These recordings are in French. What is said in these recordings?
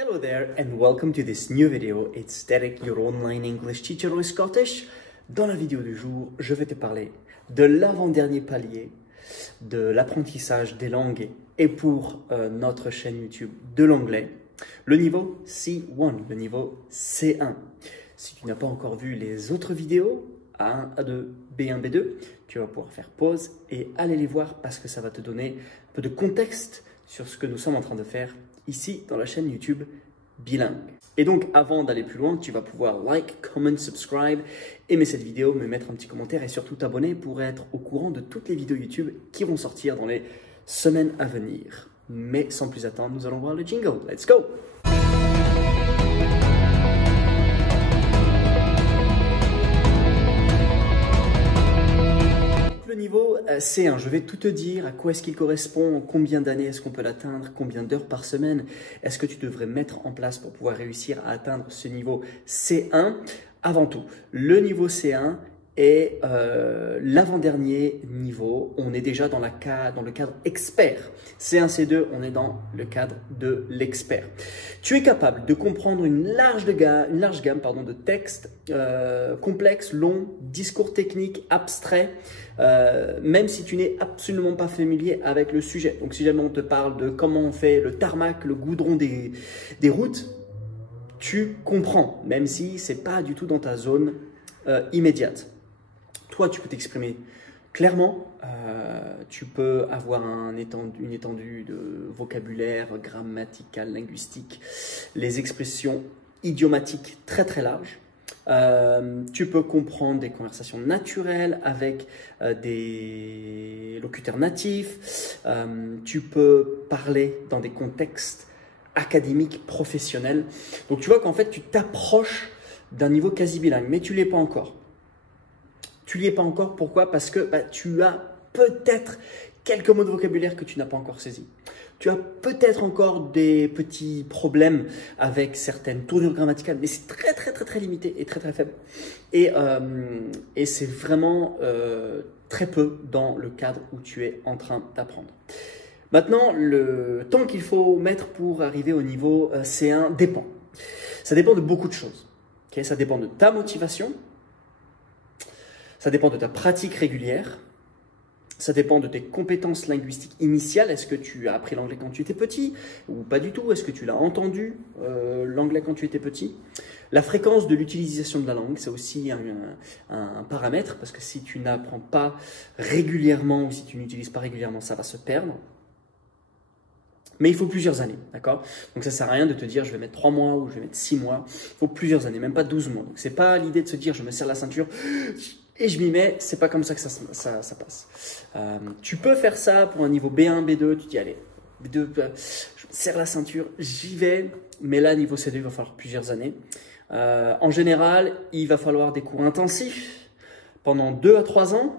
Hello there and welcome to this new video. It's Derek, your online English teacher or Scottish. Dans la vidéo du jour, je vais te parler de l'avant-dernier palier de l'apprentissage des langues et pour notre chaîne YouTube de l'anglais, le niveau C1, le niveau C1. Si tu n'as pas encore vu les autres vidéos, A1, A2, B1, B2, tu vas pouvoir faire pause et aller les voir parce que ça va te donner un peu de contexte sur ce que nous sommes en train de faire ici dans la chaîne YouTube bilingue. Et donc avant d'aller plus loin, tu vas pouvoir like, comment, subscribe, aimer cette vidéo, me mettre un petit commentaire et surtout t'abonner pour être au courant de toutes les vidéos YouTube qui vont sortir dans les semaines à venir. Mais sans plus attendre, nous allons voir le jingle. Let's go! Le niveau C1, je vais tout te dire, à quoi est-ce qu'il correspond, combien d'années est-ce qu'on peut l'atteindre, combien d'heures par semaine est-ce que tu devrais mettre en place pour pouvoir réussir à atteindre ce niveau C1. Avant tout, le niveau C1 est l'avant-dernier niveau, on est déjà dans le cadre expert. C1, C2, on est dans le cadre de l'expert. Tu es capable de comprendre une large gamme de textes complexes, longs, discours techniques, abstraits, même si tu n'es absolument pas familier avec le sujet. Donc si jamais on te parle de comment on fait le tarmac, le goudron des routes, tu comprends, même si ce n'est pas du tout dans ta zone immédiate. Toi, tu peux t'exprimer clairement, tu peux avoir une étendue de vocabulaire grammatical, linguistique, les expressions idiomatiques très très larges. Tu peux comprendre des conversations naturelles avec des locuteurs natifs. Tu peux parler dans des contextes académiques, professionnels. Donc tu vois qu'en fait, tu t'approches d'un niveau quasi bilingue, mais tu ne l'es pas encore. Tu n'y es pas encore, pourquoi? Parce que tu as peut-être quelques mots de vocabulaire que tu n'as pas encore saisis. Tu as peut-être encore des petits problèmes avec certaines tournures grammaticales, mais c'est très limité et très faible. Et c'est vraiment très peu dans le cadre où tu es en train d'apprendre. Maintenant, le temps qu'il faut mettre pour arriver au niveau C1 dépend. Ça dépend de beaucoup de choses. Okay? Ça dépend de ta motivation. Ça dépend de ta pratique régulière, ça dépend de tes compétences linguistiques initiales. Est-ce que tu as appris l'anglais quand tu étais petit ou pas du tout? Est-ce que tu l'as entendu, l'anglais, quand tu étais petit? La fréquence de l'utilisation de la langue, c'est aussi un paramètre parce que si tu n'apprends pas régulièrement ou si tu n'utilises pas régulièrement, ça va se perdre. Mais il faut plusieurs années, d'accord? Donc ça ne sert à rien de te dire je vais mettre 3 mois ou je vais mettre 6 mois. Il faut plusieurs années, même pas 12 mois. Donc ce n'est pas l'idée de se dire je me serre la ceinture et je m'y mets, c'est pas comme ça que ça passe. Tu peux faire ça pour un niveau B1, B2, tu dis allez, B2, je me serre la ceinture, j'y vais, mais là niveau C2 il va falloir plusieurs années. En général, il va falloir des cours intensifs pendant 2 à 3 ans,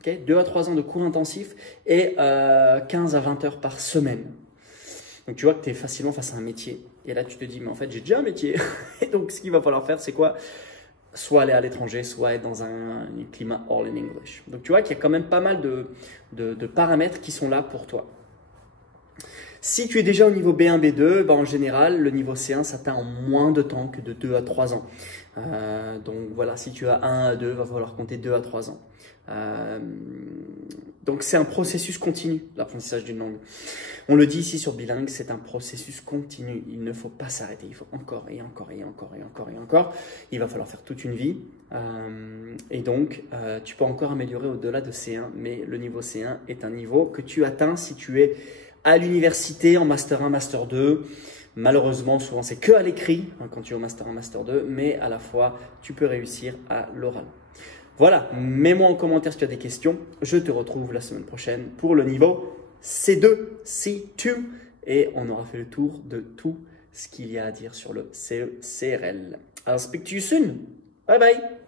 okay? 2 à 3 ans de cours intensifs et 15 à 20 heures par semaine. Donc tu vois que tu es facilement face à un métier et là tu te dis mais en fait j'ai déjà un métier. Et donc ce qu'il va falloir faire c'est quoi? Soit aller à l'étranger, soit être dans un climat all in English. Donc, tu vois qu'il y a quand même pas mal de paramètres qui sont là pour toi. Si tu es déjà au niveau B1, B2, en général, le niveau C1 s'atteint en moins de temps que de 2 à 3 ans. Donc, voilà, si tu as 1 à 2, il va falloir compter 2 à 3 ans. Donc, c'est un processus continu, l'apprentissage d'une langue. On le dit ici sur Bilingue, c'est un processus continu. Il ne faut pas s'arrêter. Il faut encore et encore et encore et encore et encore. Il va falloir faire toute une vie. Et donc, tu peux encore améliorer au-delà de C1. Mais le niveau C1 est un niveau que tu atteins si tu es à l'université en Master 1, Master 2. Malheureusement, souvent, c'est que à l'écrit quand tu es au Master 1, Master 2. Mais à la fois, tu peux réussir à l'oral. Voilà, mets-moi en commentaire si tu as des questions. Je te retrouve la semaine prochaine pour le niveau C2, C2. Et on aura fait le tour de tout ce qu'il y a à dire sur le CE, CRL. I'll speak to you soon. Bye bye.